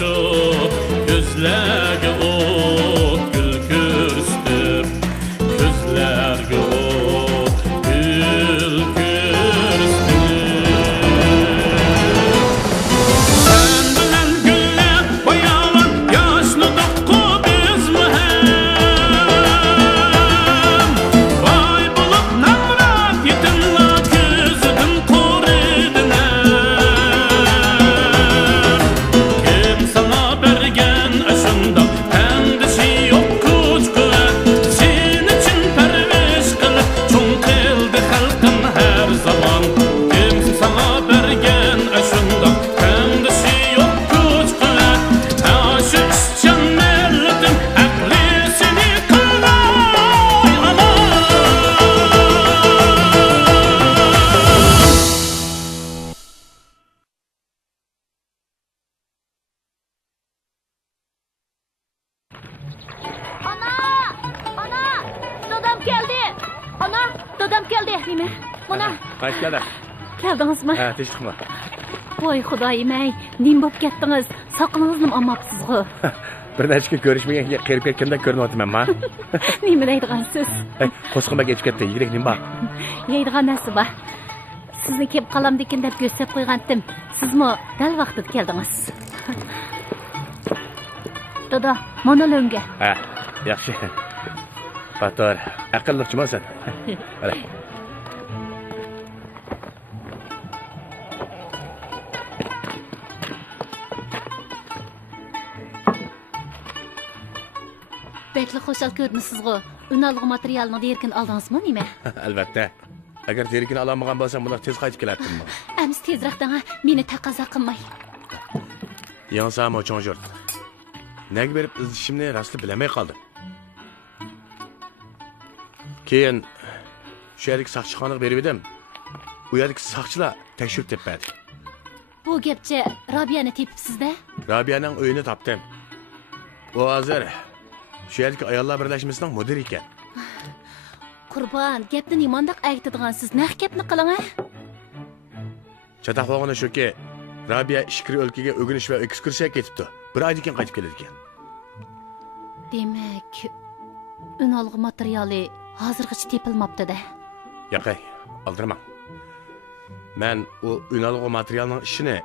şu gözlerge ot gül kürstüp gözlerge ot gül kürstüp sen bilen güller bayalan yaşlı dokku biz mühem vay bulup namrat yetinla gözüdün koridinem kim sana bergen aşında kendisi yok kuç kuvvet senin için perviş kılıp çoğun kıldı halkın her zaman kim sana bergen aşında kendisi yok kuç kuvvet aşı işcan milletin aklisini kılay aman Ana! Dadam geldi! Ana! Dadam geldi! Nime? Ana! Qaysi geldin? Keldingizmi? Ha, tinchlikmi? Voy xudoyim ey! Nim bo'p ketdingiz? Saqlingizni olmabsiz-ku. Bir necha kun ko'rishmaganga qerib ketgandek ko'rinyapman-ma. Nima deydigansiz? Qo'sqimga kechib ketdi. Yigirik nima bor? Yeydigan narsa bor. Sizni kelib qalamdikin deb ko'rsatib qo'ygandim. Sizmi dal vaqtida keldingiz. Dada, mana lo'nga. Ha, yaxshi. Bator, aqlli chimasan. Mana. Bekli xo'shal ko'rinasiz-ku. Unalg'i materialni derkin oldingizmi nima? Albatta. Agar terikini olamagan bo'lsam, bular tez qaytib kelardim. Amiz tezroqdan meni taqozo qilmay. Yansam o'chonjurt. Nega berib izlashimni rastli bilamay qoldim. Keyin shu yerga saqchixonaga berib edim. U yerga saqchilar tekshirib tepadi. Bu gapcha Robiyani tepibsiz-da? Rabiyaning uyini topdim. U hozir shu yerga ayollar birlashmasining mudiri ekan. Qurbon, gapni nimandaq aytadigansiz? Naq gapni qiling-a? Chataq bo'lgani shuki, Rabiya Ishkiri o'lkaga o'g'inish va ekskursiyaga ketibdi. Bir oydan keyin qaytib keladi ekan. Demak, unalg'i materiali hozirgacha tepilmabdi-da. Yo'q, oldirmang. Men u unalg'i materialning ishini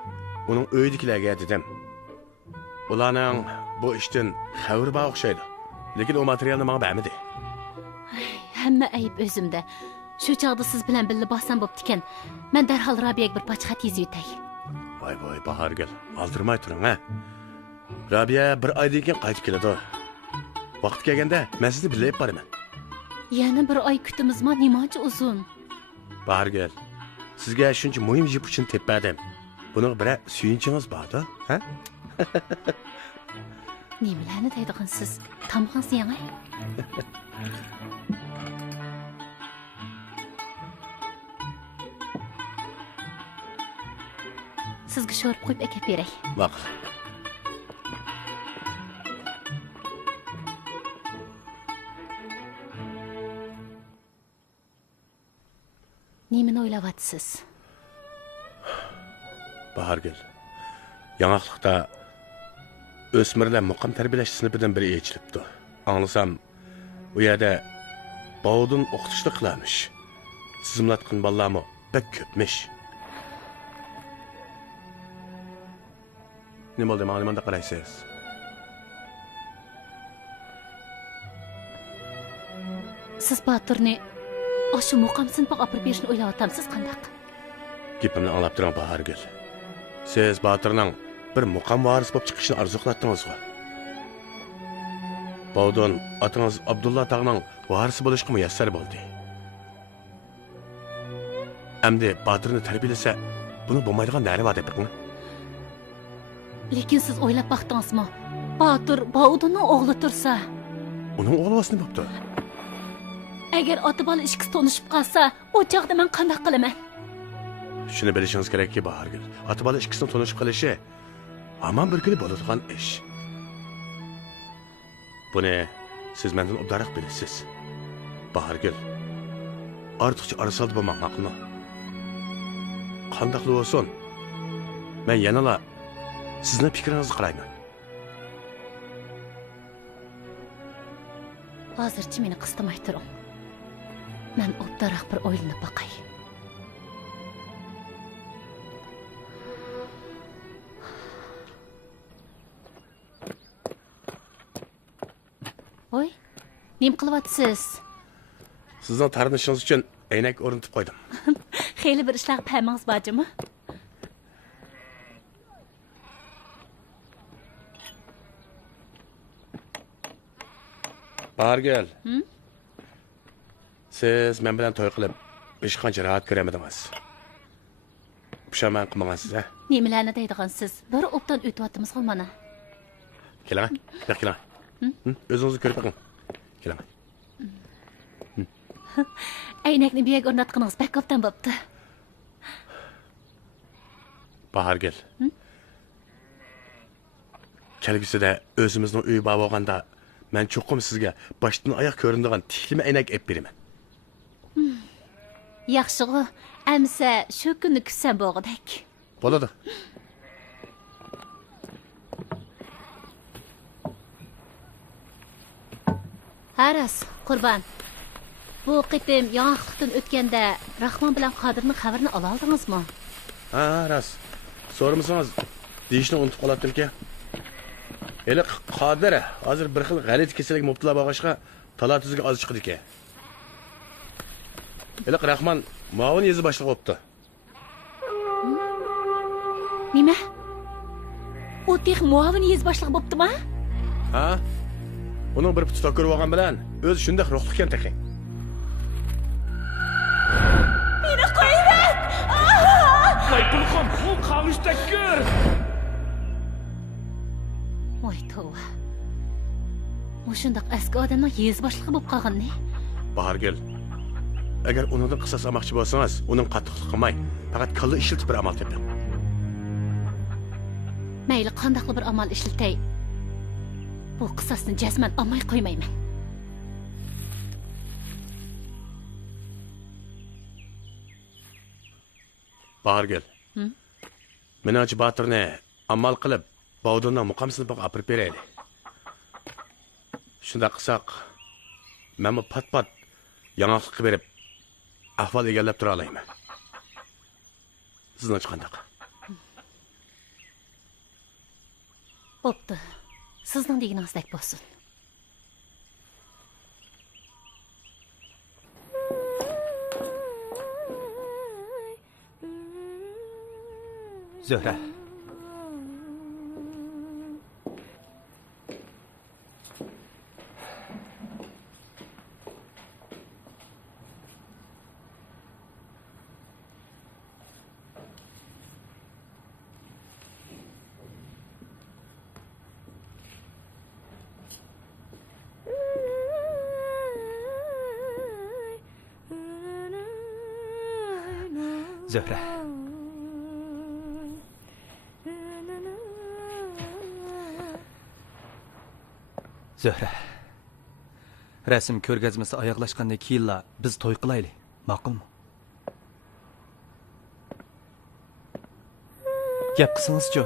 uning uyidagilarga dedim. Ularning bu ishdan xabari bor o'xshaydi. Lekin o materialni menga bermadi. Hamma ayb o'zimda. Shu chog'da siz bilan birga bossam bo'pti-ekan. Men darhol Robiyaga bir pochxat yozib o'tay. Voy, Bahargul, oldirmay turing, ha. Rabiya bir oydan keyin qaytib keladi. Vaqt kelganda men sizni bilib boraman. Yana bir oy kutimizmi? Nimacha uzun? Bahargul, sizga shuncha muhim ish uchun tepadim. Buning biri suyunchingiz bor-da, ha? Nimalarni deydigansiz? Tamg'ingiz yangi? Sizga sho'rib qo'yib akab beray. Vaqt. Nimani o'ylayapsiz? Bahargul, yangiqlikda o'smirlar muqam tarbiyalash sinfidan biri yechilibdi. Anglasam, u yerda bovdun o'qitishni qilamish. Tizimlatgan bolalarmi bak ko'pmish. Nima bo'ldi, ma'lumotda qaraysiz? Siz Baturni o'sha muqam sinfiga olib berishni o'ylayapsiz qandaq? Gapimni anglab turing Bahargul. Siz Baturning bir muqam varis bo'lib chiqishini orzu qilyapsizmi? Bovdun otangiz Abdulla tog'ning varisi bo'lishga muyassar bo'ldi. Endi Baturni tarbiyalasa, buni bo'lmaydigan nari bor deb biqing. Lekin siz o'ylab baxtingizmi? Batur Bovdunning o'g'li tursa, uning o'g'li o'sni bo'pti. Agar ota-bola ishqisi tonishib qolsa, o chaqda men qanday qilaman? Shuni bilishingiz kerakki, Bahargul. Ota-bola ishqisini tonishib qilishi hamon bir kuni bo'ladigan ish. Buni siz mendan obdaroq bilasiz. Bahargul. Ortiqcha arsal bo'lmoq ma'qulmi? Qandaqli bo'lsin? Men yanala sizning fikringizni qarayman. Hozircha meni qistamay turing. Men obdaroq bir o'ylanib boqay. Oy, nim qilyapsiz? Sizning taninishingiz uchun aynak o'rnatib qo'ydim. Xeyli bir ishlar paymangiz bormi? Bargel. Siz men bilan to'y qilib, hech qancha rahat ko'ramadingiz. Pushaman qilmagansiz, ha? Nimalarni deydigansiz? Bir obdan o'tyapmiz mana. Keling, keling. O'zingizni ko'rib boqing. Keling. Aynakni bu yerga o'rnatganingiz bak obdan bo'pti. Bahargel. Kelgusida o'zimizning uy bor bo'lganda men cho'qim sizga boshdan oyoq ko'rinadigan tiklimi aynak olib beraman. Yaxshi-ku, amsa shu kunni kutsam bo'g'dak. Bo'ladi. Haras, Qurban. Bu qitim yangilikdan o'tganda Rahmon bilan Qodirning xabarini ola oldingizmi? Ha, ras. So'ramasangiz deyishni unutib qolyaptim-ki. Eli Qodir hozir bir xil g'alit kasallik mubtalo bo'lg'achqa talatuzga oz chiqdi ekan. Eli Rahmon muavin yezi boshliq bo'libdi. Nima? U tex muavin yez boshliq bo'libdimi? Ha? Uning bir puti ko'rib olgan bilan o'zi shunday ruhli ekan taqay. Meni qo'ying! Qaytulxon, bu qavishdakkir. Voy tova. O'shundoq eski odamning yez boshlig'i bo'lib qolgan-ne? Bahargel. Agar uningdan qisos olmoqchi bo'lsangiz, uning qattiqlik qilmay, faqat kalla ishiltib bir amal toping. Mayli qandaqli bir amal ishlatay. Bu qisosni jazman olmay qo'ymayman. Bahargel. Menajı Batirni amal qilib, Bovdondan muqamsini baq apirib beraylik. Shunda qilsak, men bu pat-pat yangilik berib, ahvol egallab tura olayman. Sizning qandaq? Bo'pti. Sizning deganingizdek bo'lsin. Zöhre. Zöhre. Zöhre. Rasm ko'rgazmasi oyoqlashgandan keyinla biz to'y qilaylik. Ma'qulmi? Gap qilsangiz-chi.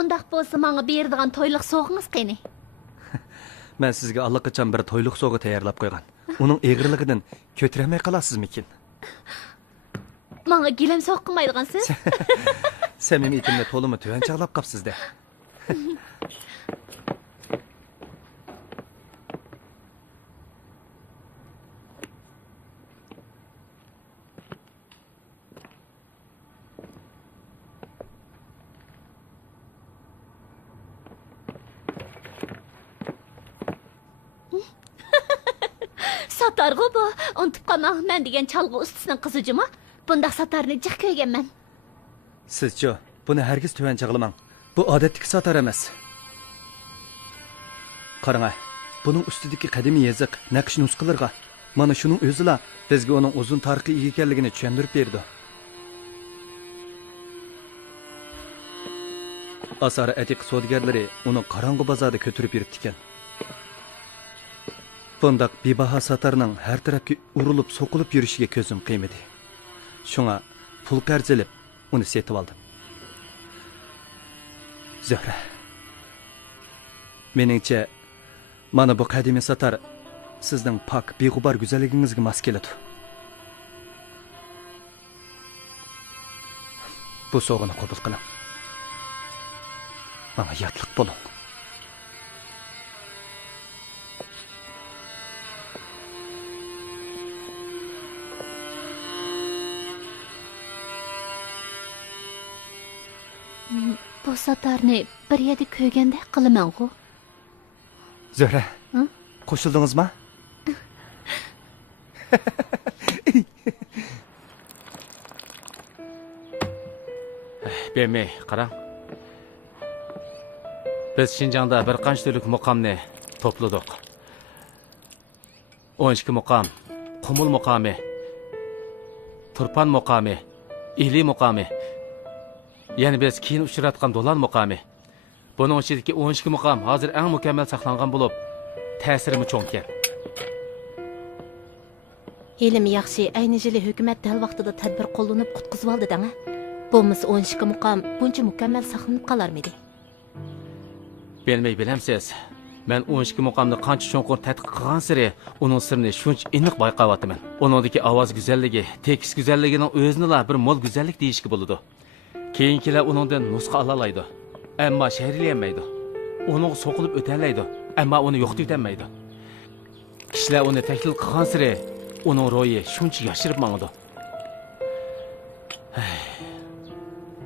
Undaq bo'lsa, menga beradigan to'yliq sovg'ingiz qani? Men sizga allaqachon bir to'yliq sovg'a tayyorlab qo'ygan. Uning eg'irligidan ko'tarmay qolasizmikin? Menga gilam so'qqimaydigansiz? Samimiyatimni to'limi tuvan chaqlab qapsizda. Satarg'u bu. Unutib qolmang, men degan chalg'u ustasining qizijimi? Bundaq satarni jiq ko'rganman. Sizchi, buni hargiz tuvan chaqlamang. Bu odatdagi satar emas. Qarang, buning ustidagi qadimiy yoziq, naqsh nusxalarga mana shuning o'zila bizga uning uzun tarixi ega ekanligini tushuntirib berdi. Asar atiq savdogarlari uni qorong'u bozorda ko'tarib yuribdi ekan. Bundaq bebaho satarning har tarafga urilib, so'qilib yurishiga ko'zim qiymadi. Shunga pul qarz olib, uni setib oldim. Zöhre. Meningcha, mana bu qadimiy satar sizning pak, beg'ubar go'zalligingizga mos keladi. Bu sovg'ani qabul qiling. Menga yotliq bo'ling. Bu satarni bir yerda ko'rgandek qilaman-ku. Zöhre. Hı? Qo'shildingizmi? Bermey, qarang. Biz Şinjan'da bir qancha turlik muqamni to'pladik. 12 muqam, Qumul muqami, Turpan muqami, İhli muqami. Yani biz keyin uchratgan Do'lan muqami. Buning ichidagi 12 muqam hozir eng mukammal saqlangan bo'lib, ta'sirimi cho'nkan. Elim yaxshi, ayni yili hukumat dal vaqtida tadbir qo'llanib qutqizib oldi dang. Bo'lmasa 12 muqam buncha mukammal saqlanib qolarmidi? Bilmey bilemsiz. Men 12 muqamni qancha cho'nqur tadqiq qilgan sari, uning sirini shuncha aniq bayqayotaman. Uningdagi ovoz go'zalligi, tekst go'zalligining o'zini bir mo'l go'zallik deyishga bo'ladi. Keyingilar uningdan nusxa olalaydi. Ammo shahriylanmaydi. Uning so'qilib o'talaydi, ammo uni yo'qotolmaydi. Kishilar uni tahlil qilgan sari, uning ro'yi shuncha yashirib mangdi.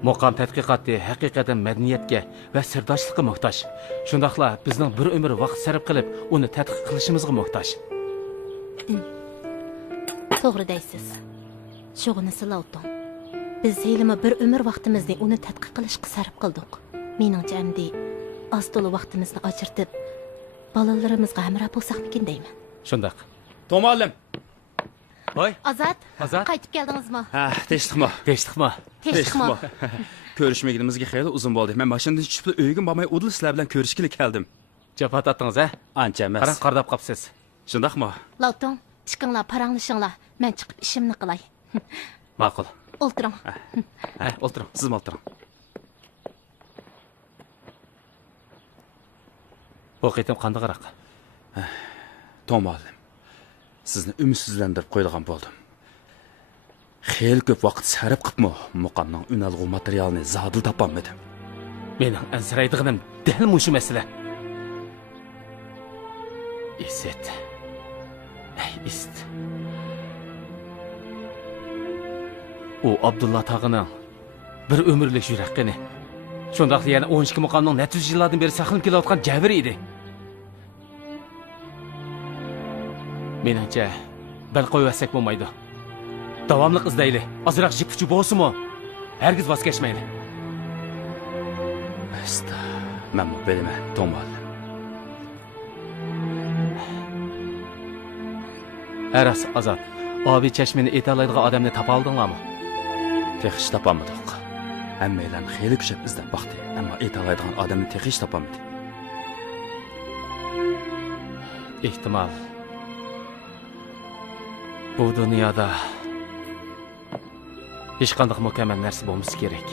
Muqam tadqiqoti haqiqatan madaniyatga va sirdoshlikka muhtoj. Shundaqla bizning bir umr vaqt sarf qilib, uni tadqiq qilishimizga muhtoj. To'g'ri deysiz. Shug'unisi Lauton. Biz yilima bir umr vaqtimizni uni tadqiq qilishga sarf qildik. Meningcha endi oz to'la vaqtimizni ajratib, bolalarimizga hamroh bo'lsakmikin deyman. Shundaq. To'malim. Voy. Azat, Azat? qaytib keldingizmi? Ha, teshdikmi? Teshdikmi? Teshdikmi? Ko'rishmaganimizga xeyli uzun bo'ldi. Men mashinadan tushib uyga bormay o'dil sizlar bilan ko'rishgili keldim. Jafat atdingiz, ha? Ancha emas. Qarang, qardab qapsiz. Shundaqmi? Lauton, chiqinglar, paranglashinglar. Men chiqib ishimni qilay. Ma'qul. O'ltiring. Ha, o'tiring. Siz o'tiring. Bu qitim qanday qaraq? To'malim. Sizni umidsizlantirib qo'ygan bo'ldim. Xeyli ko'p vaqt sarf qilibmi, muqamning unalg'u materialini zodil topolmadim. Mening ansiraydig'inim dal mushu masala. Iset. Ey ist. U Abdullah tog'ining bir umrlik yuraqqini. Shundaqla yana 12 muqamning necha yillardan beri saqlanib kelayotgan javri edi. Meningcha, bal qo'yvasak bo'lmaydi. Davomli izlayli. Ozroq jippuchi bo'lsa-mu, hargiz voz kechmayli. Asta. Men bu bilaman, To'malim. Aras Azat, Obi Chashmini etalaydigan odamni topa oldinglarmi? Texish topolmadik. Hammalar xeyli kuchab izlab baxti, ammo etalaydigan odamni texish topolmadik. Ehtimol bu dunyoda hech qanday mukammal narsa bo'lmasa kerak.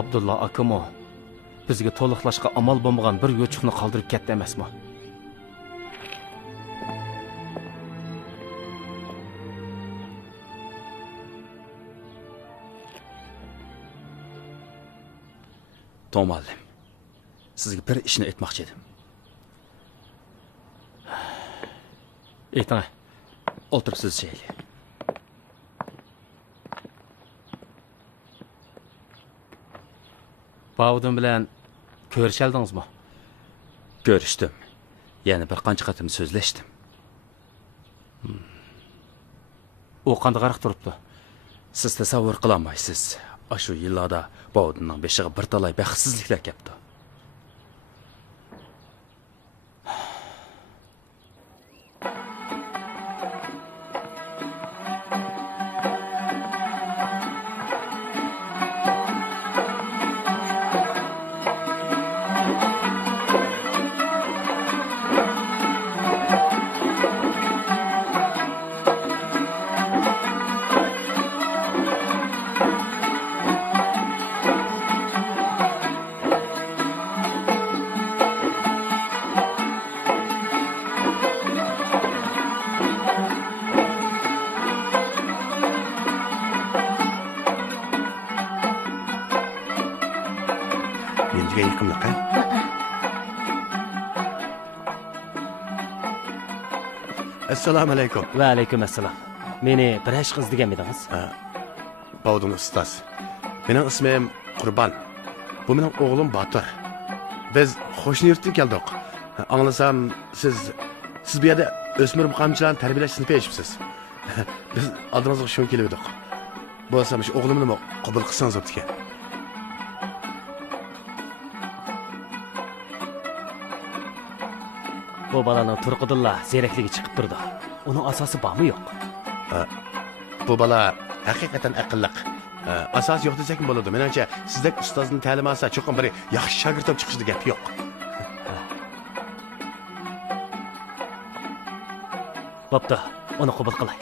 Abdullah akamo bizga to'liqlashga amal bo'lmagan bir yo'chuqni qoldirib ketdi emasmi? To'malim. Sizga bir ishni aytmoqchi edim. Ayting. O'tirib siz sheyli. Bavudun bilan ko'rishaldingizmi? Ko'rishdim. Yana bir qancha qatim so'zlashdim. U qanday qaraq turibdi? Siz tasavvur qila olmaysiz. Shu yillarda Bavudunning beshig'i bir talay baxtsizliklar kelibdi. yoqimliq, ha? Assalomu alaykum. Va alaykum assalom. Meni bir ish qiz degan edingiz? Bavdun ustoz. Mening ismim Qurban. Bu mening o'g'lim Botir. Biz qo'shni yurtdan keldik. Anglasam, siz bu yerda o'smir muqamchilarni tarbiyalash sinfi eshibsiz. Biz oldingizga shun kelib edik. Bo'lsam shu o'g'limni qabul qilsangiz bo'pti ekan. Bu balaning turqidilla zerakligi chiqib turdi. Uning asosi bormi yo'q? Bu bala haqiqatan aqlliq. Asos yo'q desak bo'ladi. Menimcha, sizdek ustozning ta'limi olsa, cho'qim bir yaxshi shogird bo'lib chiqishida gap yo'q. Bo'pti, uni qabul qilay.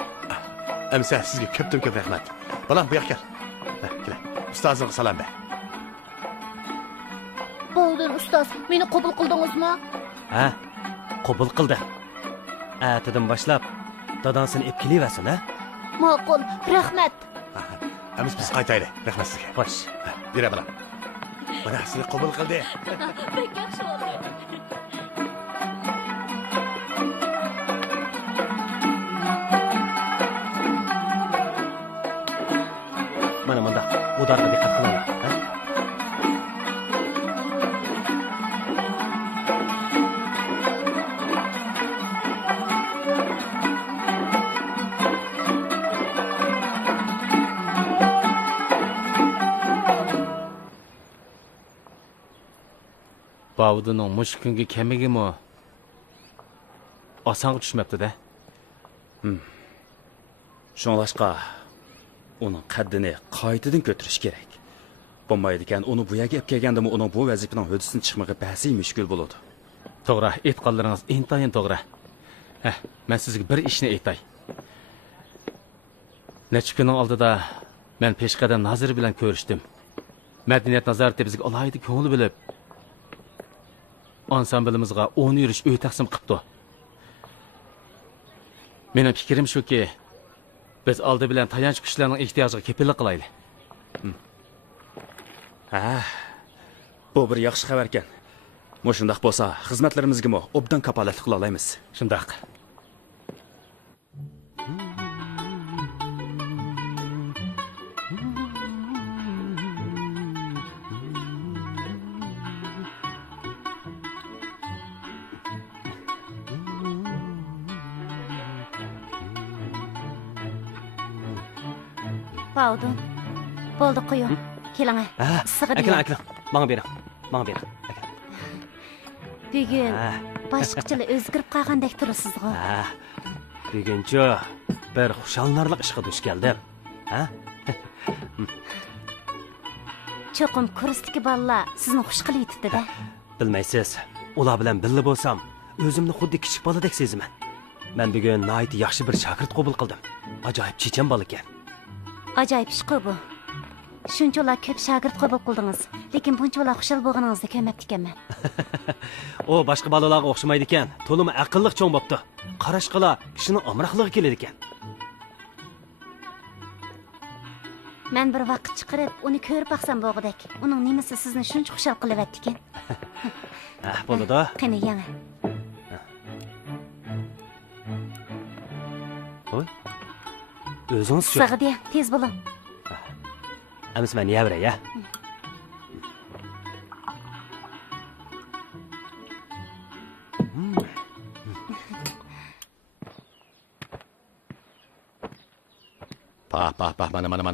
Amsa sizga ko'p rahmat. Balam bu yoqqa kel. Kel. Ustozingga salom ber. Bo'ldin ustoz, meni qabul qildingizmi? Ha? Qabul qildim. Atidan boshlab dadansini ep kelaversin, ha? Ma'qul, rahmat. Biz qaytaylik. Rahmat sizga. Xo'sh. Yura balam. Mana sizni qabul qildi. Bek yaxshi bo'ldi. Mana bunda udarga diqqat qilaman, ha? Bavduning mush kungi kamigimi osonga tushmabdi-da. Shunlashqa uning qaddini qaytadan ko'tarish kerak. Bo'lmaydi ekan, uni bu yerga olib kelgandami, uning bu vazifaning hudisidan chiqmag'i ba'zi mushkul bo'ladi. To'g'ri, aytganlaringiz intayin to'g'ri. Men sizga bir ishni aytay. Necha kunning oldida men peshqadam Nazir bilan ko'rishdim. Madaniyat nazorati bizga alohida ko'ngil bilib, ansamblimizga 10 yurish uy taqsim qilibdi. Mening fikrim shuki, biz oldi bilan tayanch qushlarning ehtiyojiga kepillik qilaylik. Bu bir yaxshi xabar ekan. Mo'shundaq bo'lsa, xizmatlarimizga obdan kapolatlik qila olamiz. Shundaq. Bo'ldin. Bo'ldi qo'ying. Keling. Aklan. Menga bering. Bugun boshqachalar o'zgarib qolgandek turibsiz-ku. Buguncha bir xushallarlik ishga duch keldim. Ha? Cho'qim kursdagi bolalar sizni xush qilyapti-da. Bilmaysiz, ular bilan birga bo'lsam, o'zimni xuddi kichik boladek sezaman. Men bugun nihoyat yaxshi bir shogird qabul qildim. Ajoyib chechan bola ekan. Ajoyib ish-ku bu. Shunchalar ko'p shogird qabul qildingiz, lekin bunchalar xushal bo'lganingizni ko'rmabdi ekanman. O boshqa bolalarga o'xshamaydi ekan. To'limi aqlliq cho'ng bo'pti. Qarash qila kishining omroqligi keladi ekan. Men bir vaqt chiqarib, uni ko'rib baqsam bo'g'idek. Uning nimasi sizni shuncha xushal qilyapti ekan? Bo'ladi. Qani yana. Voy. O'zingiz shu. Sig'idi, tez bo'ling. Amis men yavray, ya.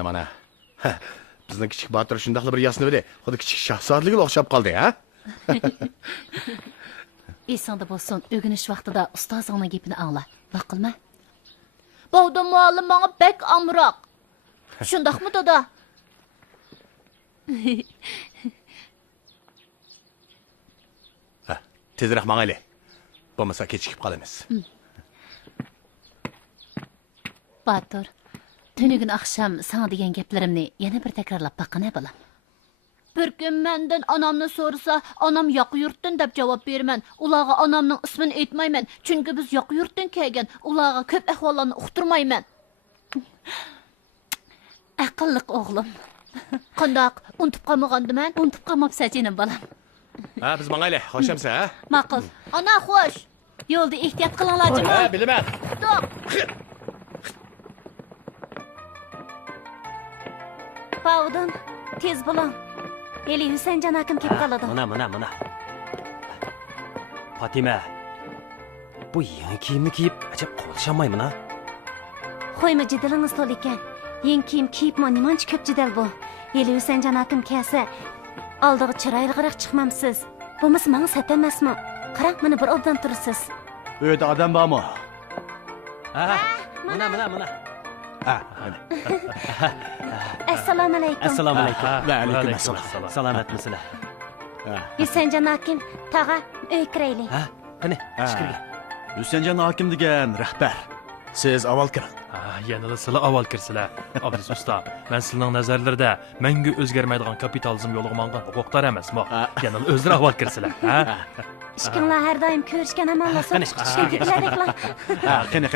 Mana. Bizning kichik Botir shundaqla bir yasni biri, xuddi kichik shahzodligiga o'xshab qoldi, ha? Esingda bo'lsin, o'g'inish vaqtida ustozingning gapini angla. Vaqilma. Bo'ldin muallim menga bek amroq. Shundaqmi dada? Tezroq mangayli. Bo'lmasa kechikib qolamiz. Botir, tunugun oqshom sana degan gaplarimni yana bir takrorlab baqana bolam. Bir kun mendan onamni so'rasa, onam yoq yurtdan deb javob beraman. Ularga onamning ismini aytmayman, chunki biz yoq yurtdan kelgan. Ularga ko'p ahvollarni uqtirmayman. Aqlliq o'g'lim. Qandoq unutib qolmagandiman? Unutib qolmabsan, jinim bolam. Ha, biz mangayli. Xo'shamsa, ha? Ma'qul. Ana xo'sh. Yo'lda ehtiyot qilinglar, Ha, jimoa. bilaman. Pavdun, tez bo'ling. Eli Husaynjon akim kelib qoladi. Mana. Fatima. Bu yangi kiyimni kiyib, ajab qo'lishamayman ha. Qo'yma jidilingiz to'l ekan. Yangi kiyim kiyibmi, nimancha ko'p jidal bu. Eli Husaynjon akim kelsa, oldiga chiroyliroq chiqmamsiz. Bo'lmasa menga sat emasmi? Qarang, mana bir obdan tursiz. Bu yerda odam bormi? Ha, mana. Ha, Assalomu alaykum. Assalomu alaykum. va alaykum assalom. Salomatmisizlar? Husaynjon akim, tag'a uy kiraylik. Ha, qani, chiqirga. Husaynjon hokim degan rahbar. Siz avval kiring. Yanılı sizlar avval kirsizlar. Abdus usta, men sizning nazarlarda mangu o'zgarmaydigan kapitalizm yo'liga mangan huquqdor emasmi? Yanılı o'zlari avval kirsizlar, ha? Ishqinglar har doim ko'rishgan amallar so'z chiqishgan gibilardeklar. Ha, qani.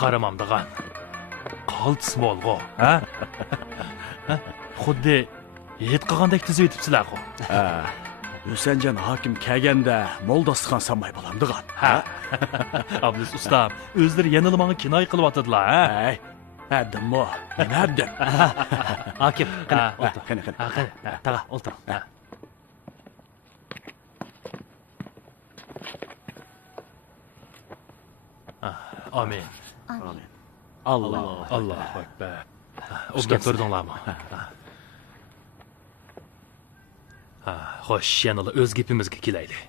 Qaramamdigan. Qaltis bo'lg'o, ha? Xuddi yet qilgandek tizib yetibsizlar-ku. Husaynjon hokim kelganda moldostixon sanmay bo'lamdigan. Ha. Abdus usta, o'zlari yanılı menga kinoy qilyotdilar, ha? Hey, hadimmo. Nima haddim? Akif, qani, Ha, o'tir. Qani. Ha, qani, taga, o'tir. Amin. Alloh. Allohu akbar. Obdan turdinglarmi? Xo'sh, yanılı o'z gapimizga kelaylik.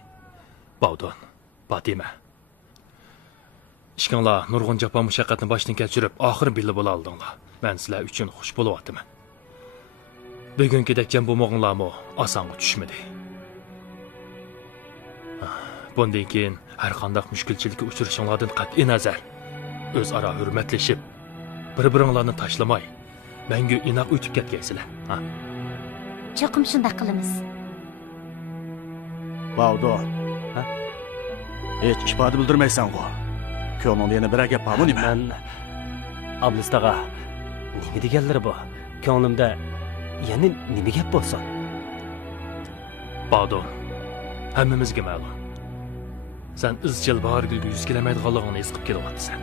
Bavdon, Fatima. Ishqinglar nurg'un jafo mushaqqatni boshdan kechirib, oxir birga bo'la oldinglar. Men sizlar uchun xush bo'lyapman. Bugünkidek jam bo'lmoqinglarmi osonga tushmadi. Bundan keyin har qanday mushkulchilikka uchrashinglardan qat'iy nazar o'zaro hurmatlashib, bir-biringlarni tashlamay, mangu inoq o'tib ketgaysizlar. Cho'qim shunday qilamiz. Bavdo. Ha? Hech ifoda bildirmaysan-ku. Ko'nglingda yana bir gap bormi nima? Men Ablustaga nima deganlari bu? Ko'nglimda yana nima gap bo'lsin? Pardon. Hammamizga ma'lum. Sen izchil bahorgulga yuz kelmaydiganligini his qilib kelyapsan.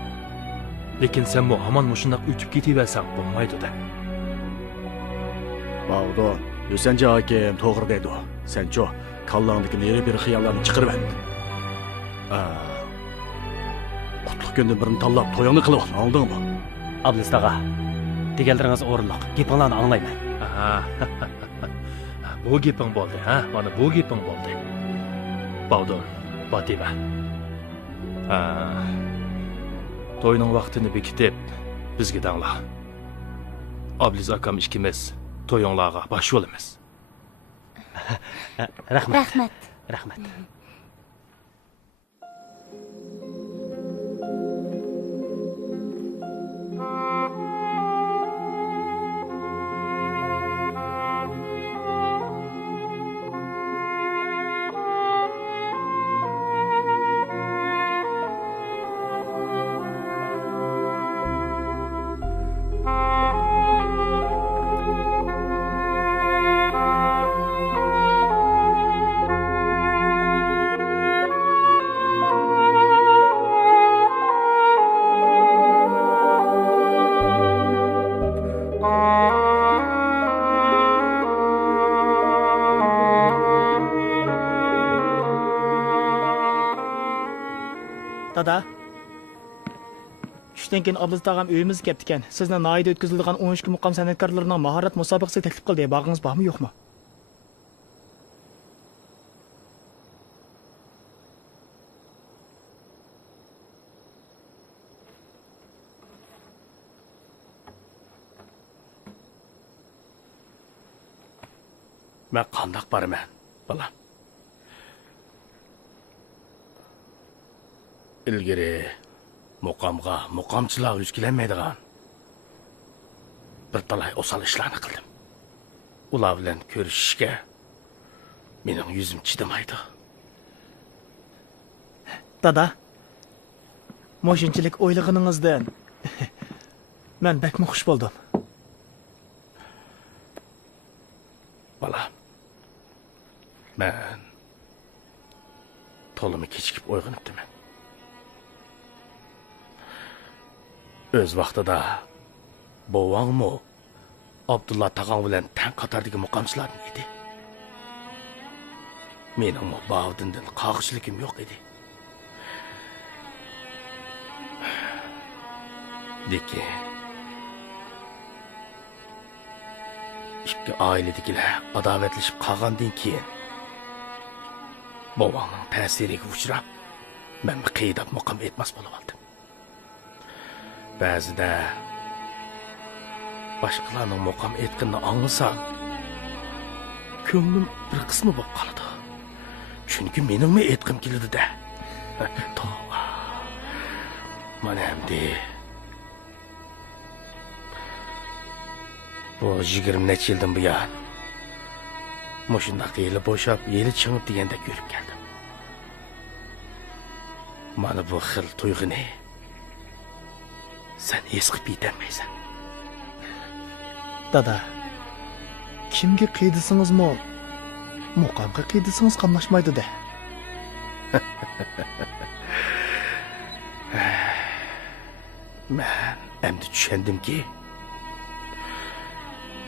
Lekin sen bu hamon mushundoq o'tib ketaversan bo'lmaydi-da. Bavdo, Husaynjon hokim to'g'ri deydi. Sen-chu kallangdagi neri bir xiyollarni chiqirib et. Qutlug' kundan birini tanlab to'yingni qilib ol, oldingmi? Ablustaga deganlaringiz o'rinliq. Gapinglarni anglayman. Bu gaping bo'ldi, ha? Mana bu gaping bo'ldi. Pardon, Fatima. To'yning vaqtini bekitib, bizga dangla. Abliz akam ikkimiz to'yinglarga bosh bo'lamiz. Rahmat. Rahmat. Dada. Tushdan keyin Abduz tog'am uyimizga kelibdi ekan. Sizni Noida o'tkazilgan 13 muqam san'atkorlarining mahorat musobaqasiga taklif qildi. Bag'ingiz bormi, yo'qmi? Men qandoq boraman, bolam? Ilgari muqamga muqamchilar yuz kelmaydigan bir talay osal ishlarni qildim. Ular bilan ko'rishishga mening yuzim chidamaydi. Dada. Mo'shinchilik o'ylig'iningizdan men bakmi xush bo'ldim. Balam, ben tolumu kechikib uyg'onibdiman. O'z vaqtida bovangmi Abdulla tag'ang bilan tang qatardagi muqamchilarning edi. Meningmi Bavdindan qog'ishligim yo'q edi. Lekin ikki oiladagilar adovatlashib qolgandan keyin bovangning ta'siriga uchrab, men qiydab muqam etmas bo'lib oldim. Ba'zida boshqalarning muqam etganini anglasam, ko'nglim bir qismi bo'lib qoladi. Chunki meningmi etqim keladi-da. Tova. Mana endi bu 20 necha yildan buyon mushundaq yili bo'shab, yili chingib degandek yurib keldim. Mana bu xil tuyg'uni sen his qilib yetolmaysan. Dada, kimga qiydisingizmi, muqamga qiydisingiz qamlashmaydi-da. Men endi tushundimki,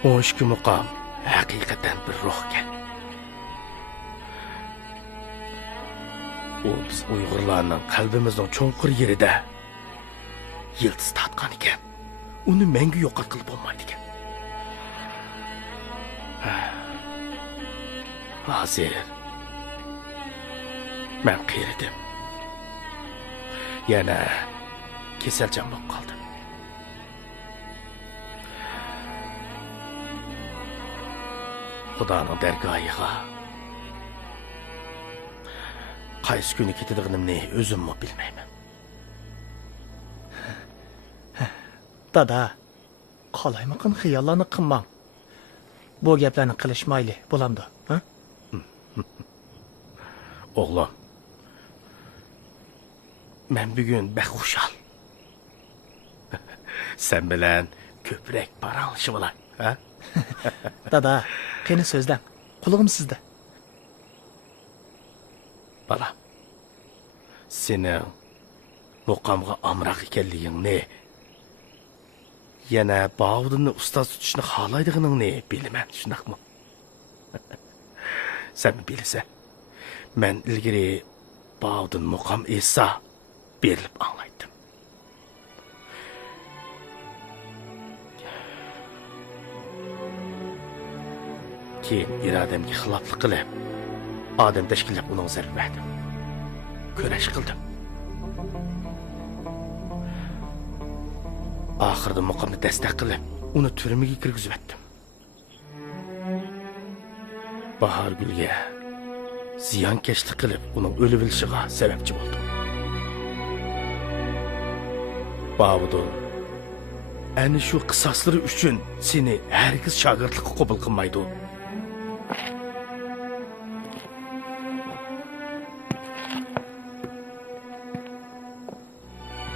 12 muqam haqiqatan bir ruhkan. U biz Uyg'urlarning qalbimizning cho'nqur yerida yildiz tatgan ekan. Uni menga yo'qotib bo'lmaydi ekan. Hozir men qiyridim. Yana kasalchan bo'lib qoldim. Xudoning dargohiga qaysi kuni ketadiganimni o'zimmi bilmayman. Dada, qalaymaqin xiyollarni qilmang. Bu gaplarni qilishmayli, bo'lamdi, ha? O'g'lim, men bugun baxushal. Sen bilan ko'proq paranglashib olay, ha? Dada, qani so'zlang. Qulog'im sizda. Balam, sening muqamga amroq ekanligingni, yana Bavdinni ustoz tutishni xohlaydiganingni bilaman, shundaqmi? Sen bilasan, men ilgari Bavdin muqam esa berilib anglaydim. Keyin irodamga xiloflik qilib, odam tashkillab uning zarb berdim. Kurash qildim. Oxirida muqamni dastak qilib, uni turmaga kirgizib etdim. Bahargulga ziyonkashlik qilib, uning o'lib o'lishiga sababchi bo'ldim. Bavdin ana shu qisoslari uchun seni hargiz shogirdlikqa qabul qilmaydi.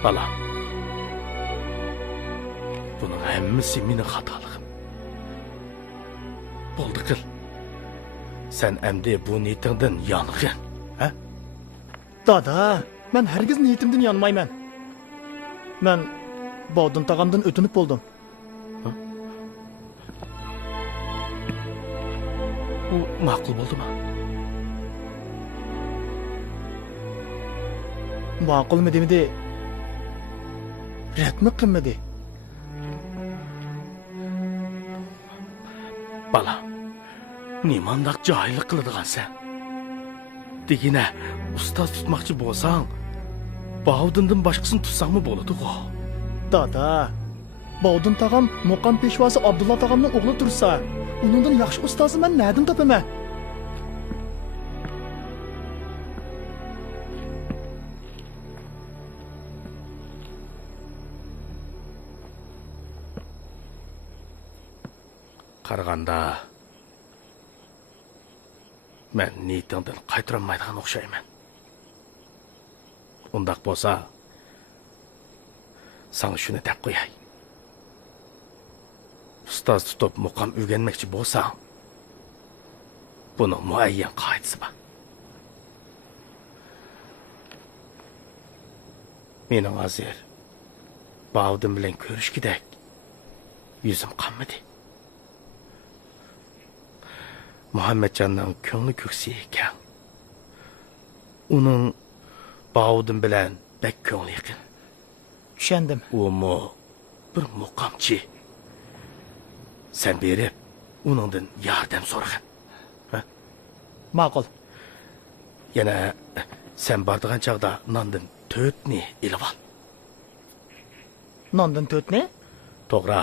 Balam, bunun hammasi mening xatoligim. Bo'ldi qil. Sen endi bu niyetingdan yong'in, ha? Dada, men hargiz niyetimdan yonmayman. Men Bavdin tag'amdan o'tinib bo'ldim. Bu ma'qul bo'ldimi? Ma'qulmi demidi? Radmi qilmadi? Balam, nimandaq johillik qiladigansan? Degina, ustoz tutmoqchi bo'lsang, Bavdindan boshqasini tutsangmi bo'ladi-ku? Dada, Bavdin tag'am muqam peshvosi Abdulla tag'amning o'g'li tursa, uningdan yaxshi ustozni men nadim topaman? Qaraganda men niyetimdan qaytarilmaydigan o'xshayman. Undaq bo'lsa, sana shuni deb qo'yay. Ustoz tutib muqam o'rganmoqchi bo'lsang, Buning muayyan qoidasi bor. Mening hozir Bavdim bilan ko'rishgidek yuzim qanmadi. Muhammadjonning ko'ngli ko'ksi ekan. Uning Bavdim bilan bek ko'ngli yaqin. Tushundim. Umu bir muqamchi. Sen berib, uningdan yordam so'ragin. Ma'qul. Yana sen bordigan chaqda nondan 4 ni ilib ol. Nondan 4 ne? To'g'ri.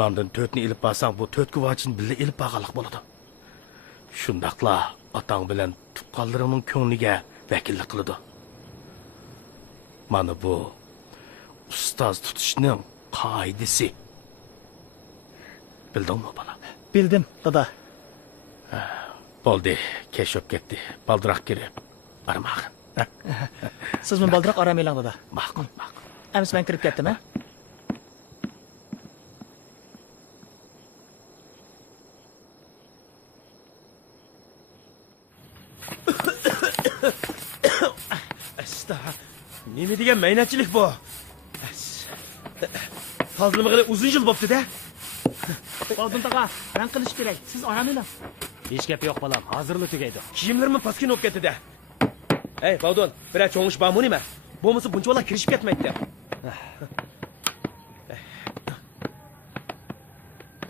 Nondan 4 ni ilib olsang, bu 4 kuvachin birga ilib borganlik bo'ladi. Shundaqla otang bilan tuqqanlaringning ko'ngliga vakillik qiladi. Mana bu ustoz tutishning qoidasi. Bildingmi bola? Bildim, dada. Bo'ldi, kechib ketdi. Baldiroq kirib bormag'in. Siz men baldiroq aramaylang, dada. Ma'qul, ma'qul. Emis men kirib ketdim, ha? Asta. Nima degan maynachilik bu? Hozirmagina uzun yil bo'pti-da. Bavdim taqa, men qilish kerak. Siz aramaylang. Hech gap yo'q bolam, hozirla tugaydi. Kiyimlarim pastga o'tib ketdi-da. Ey, Bavdon, biror cho'ng'ish bormi nima? Bo'lmasa bunchalar kirishib ketmaydi.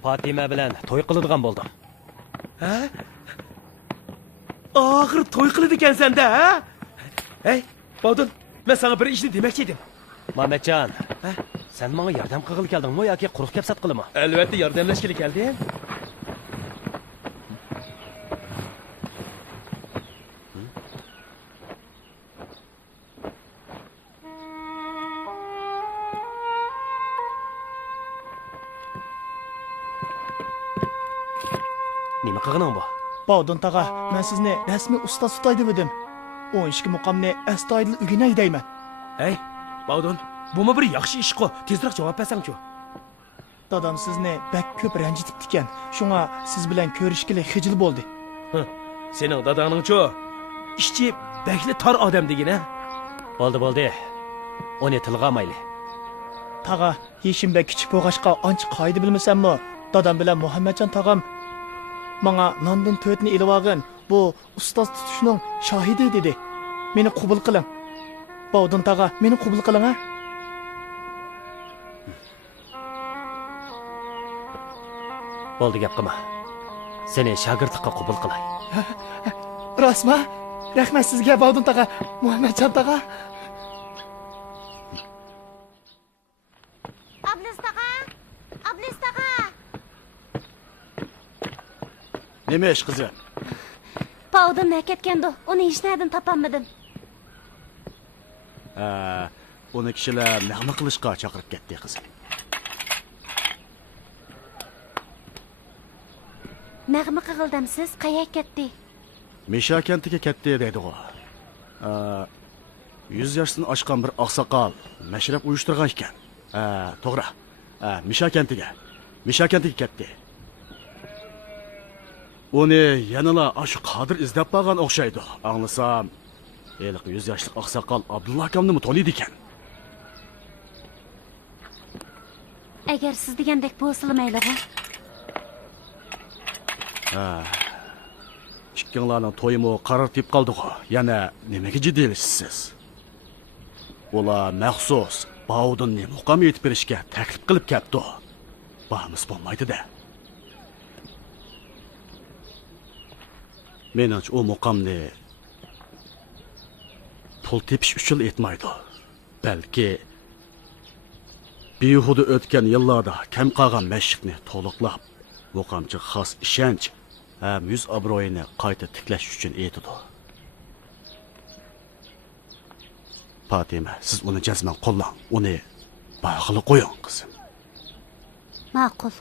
Fatima bilan to'y qiladigan bo'ldim. Ha? Oxir to'y qiladi ekansan-da, ha? Ey, Bavdon, men sana bir ishni demoqchi edim. Mamatjon, sen menga yordam qilg'il keldingmi yoki quruq gap satqilimi? Albatta, yordamlashgili keldim. Nima qilganing bu? Bavdim taqa, men sizni rasmiy ustoz tutay deb edim. 12 muqamni astoydil o'rganay deyman. Ey, Bavdon, bu bir yaxshi ish-ku. Tezroq javob bersang-chu. Dadam sizni bak ko'p ranjitibdi ekan. Shunga siz bilan ko'rishgili xijil bo'ldi. Sening dadangning-chu ishchi bakli tor odam degina. Bo'ldi. Uni tilga olmayli. Taqa, yeshimda kichik bo'g'ashqa ancha qoida bilmasammi? Dadam bilan Muhammadjon tag'am menga nondan 4 ni ilib olgin. Bu ustoz tutishning shohidi dedi. Meni qabul qiling. Bavdim taqa, meni qabul qiling, ha? Bo'ldi, gap qilma. Seni shogirdlikqa qabul qilay. Rostmi? Rahmat sizga, Bavdim taqa, Muhammadjon taqa. Ablis taqa. Nima ish qizim? Bavdim ketgandi. Uni hech nerdan topolmadim. Uni kishilar nima qilishga chaqirib ketdi qizim. Nag'ma qig'ildimsiz, qayerga ketdi? Misha kentiga ketdi deydi u. 100 yoshdan oshgan bir oqsoqol mashrab uyushtirgan ekan. To'g'ri. Misha kentiga ketdi. Uni yanala shu Qodir izlab qolgan o'xshaydi. Anglasam, eliq 100 yoshlik oqsoqol Abdulla akamni taniydi ekan. Agar siz degandek bo'lsa mayli-ku. Ikkinglarning to'yimi qaror tep qoldi-ku. Yana nimaga jiddiylashiz? Ular maxsus Bavdinni muqam etib berishga taklif qilib ketdi. Bahmis bo'lmaydi-da. Menimcha u muqamni pul tepish uchun etmaydi. Balki behuda o'tgan yillarda kam qolgan mashqni to'liqlab, muqamcha xos ishonch ham yuz obro'yini qayta tiklash uchun etdi. Fatima, siz uni jazman qo'llang, uni bog'li qo'ying qizim. Ma'qul.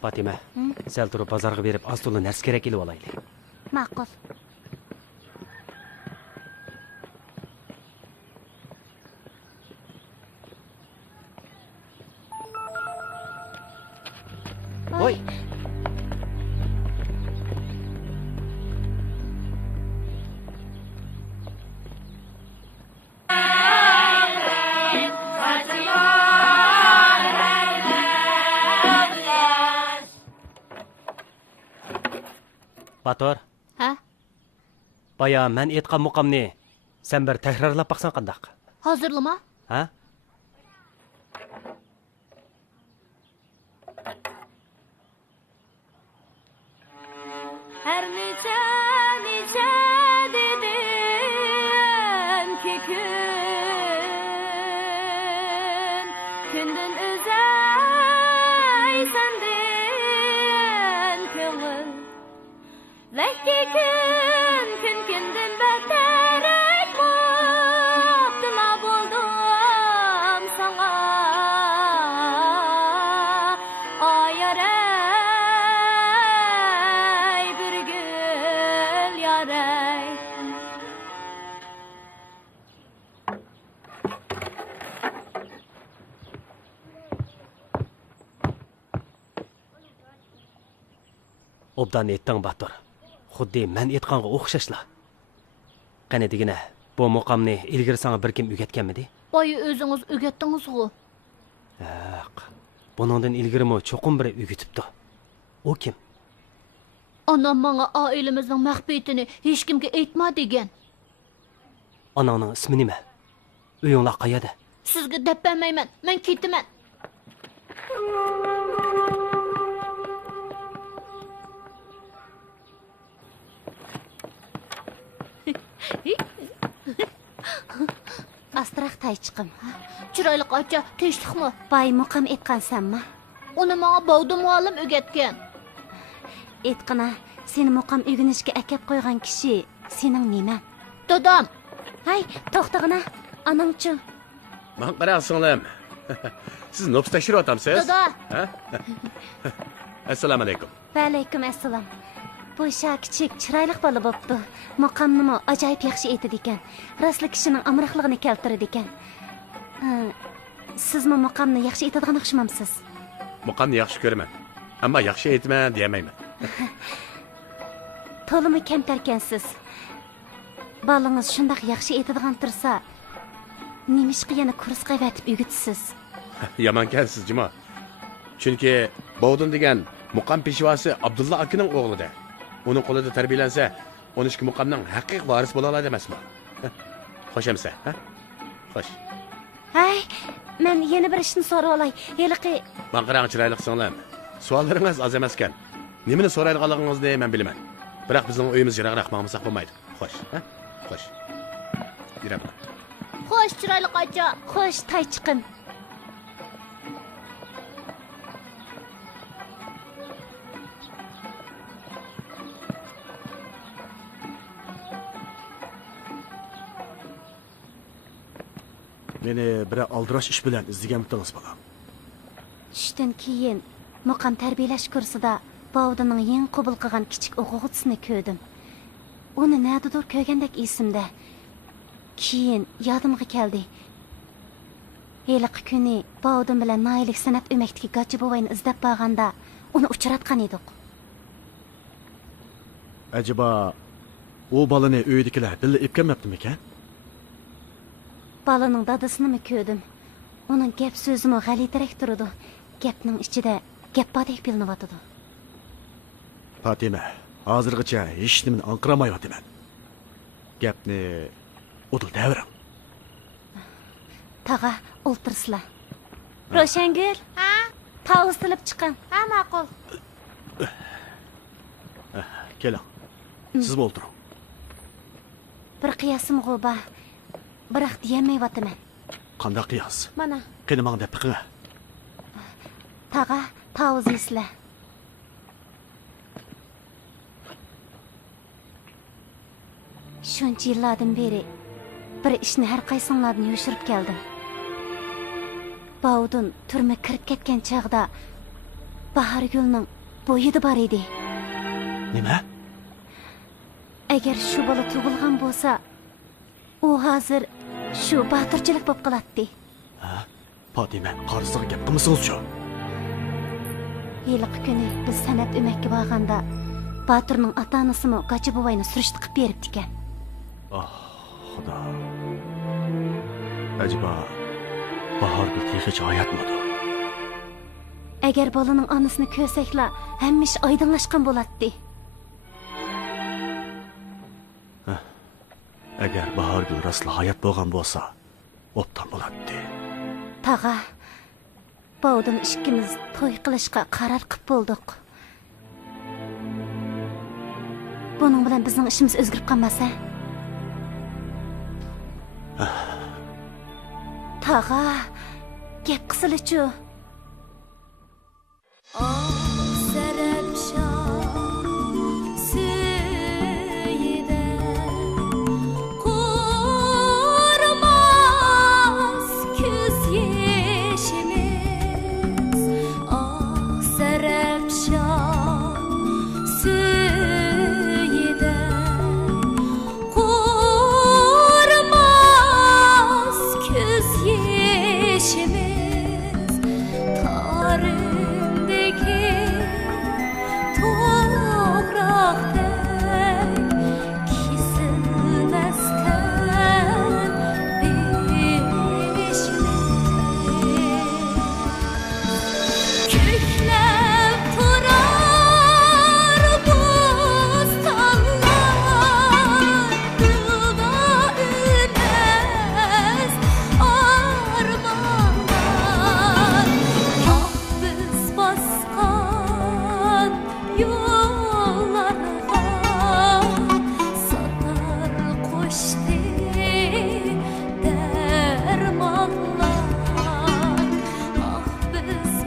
Fatima, sal turib bozorga berib, oz-to'la narsa kerak kelib olaylik. Ma'qul. Voy. Bator, Ha? baya men aytgan muqamni sen bir takrorlab baqsan qandaq? Hozirlama? Ha? Her nice dedim ki gündün özey senden köngül Zeki gün gündün beterek mutla buldum sana ayaray bir gül yaray Obdan aytding Bator. Xuddi men aytganga o'xshashla. Qani degina, bu muqamni ilgari sana bir kim o'rgatganmidi? Boyu o'zingiz o'rgatdingiz-ku. Yo'q. Buningdan ilgarimi cho'qim biri o'rgatibdi. U kim? Onam menga oilamizning maxfiyatini hech kimga aytma degan. Onangning ismi nima? Uyinglar qayerda? Sizga deb bermayman. Men ketaman. Astraq taychiqim. Chiroyli qocha, tinchlikmi? Bay muqam aytqansanmi? Uni menga Bovda muallim o'rgatgan. Aytqina, seni muqam o'rganishga akab qo'ygan kishi sening nima? Dadam. Hay, to'xtag'ina. Anangchi. Man qarang singlim. Siz nopis tekshiryapsiz? Dada. Ha? Assalomu alaykum. Va alaykum assalom. Bu sha kichik, chiroyli bola bo'pti. Muqamnimi ajoyib yaxshi aytadi ekan. Rasli kishining amriqligini keltiradi ekan. Sizmi muqamni yaxshi aytadigan o'xshamamsiz? Muqamni yaxshi ko'raman. Ammo yaxshi aytman deyamayman. To'limi kamtarkansiz. Balangiz shundoq yaxshi aytadigan tursa, nimishqa yana kursga vatib o'gitsiz? Yamankansiz jimo. Chunki Bovdin degan muqam peshvosi Abdulla akaning o'g'lida. Uning qo'lida tarbiyalansa, 12 muqamning haqiqiy varis bo'la oladi emasmi? Xo'shamsa, ha? Xo'sh. Hay, men yana bir ishni so'rab olay. Yiliqi. Man qarang chiroyli singlim. Savollaringiz oz emas ekan. Nimani so'raydiganligingizni men bilaman. Biroq bizning uyimiz yiroqroq ma'milsak bo'lmaydi. Xo'sh, ha? Xo'sh. Yuraman. Xo'sh, chiroyli qocha. Xo'sh, taychiqim. Meni bir aldirash ish bilan izlaganmidingiz bolam? Tushdan keyin muqam tarbiyalash kursida Bovdining yeng qabul qilgan kichik o'quvchisini ko'rdim. Uni nadadir ko'rgandek esimda. Keyin yodimga keldi. Heliqi kuni Bovdim bilan Noilik san'at o'maktiki Gachi bovayni izlab borganda uni uchratgan edik. Acaba o balani uydagilar billa epkamaptimi ekan? Balaning dadasini ko'rdim. Uning gap so'zimi g'alatiroq turadi. Gapning ichida gap bordek bilinyotdi. Fatima, hozirgacha hech nimani anqiramayapman. Gapni o'dil davring. Tag'a o'ltirsizlar. Roshangul? Ha? Tavus tilib chiqing. Ha, ma'qul. Keling. Siz o'tiring. Bir qiyasim g'o'ba. Biroq deyamayapman. Qanday qiyos? Mana. Qani menga deb qiqing. Tag'a tavus esla. Shuncha yillardan beri bir ishni har qaysinglardan yoshirib keldim. Bovdin turma kirib ketgan chog'da Bahargulning bo'yida bor edi. Nima? Agar shu bola tug'ilgan bo'lsa, u hozir shu batirchilik bo'lib qoladi. Fatima, qarisiga gap qilmasangiz-chu. Yiliqi kuni biz san'at o'makka borganda Batirning ota-onasimi Gachi buvayni surishti qilib beribdi ekan. Xudo. Acaba Bahargul texicha hayotmidi? Agar bolaning onasini ko'rsakla, hamma ish oydinlashgan bo'ladi. Agar Bahargul rostla hayot bo'lgan bo'lsa, obdan bo'ladi. Tag'a, Bovdan ikkimiz to'y qilishga qaror qilib bo'ldik. Buning bilan bizning ishimiz o'zgarib qolmasa? Tag'a, gap qilsilichu.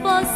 Bas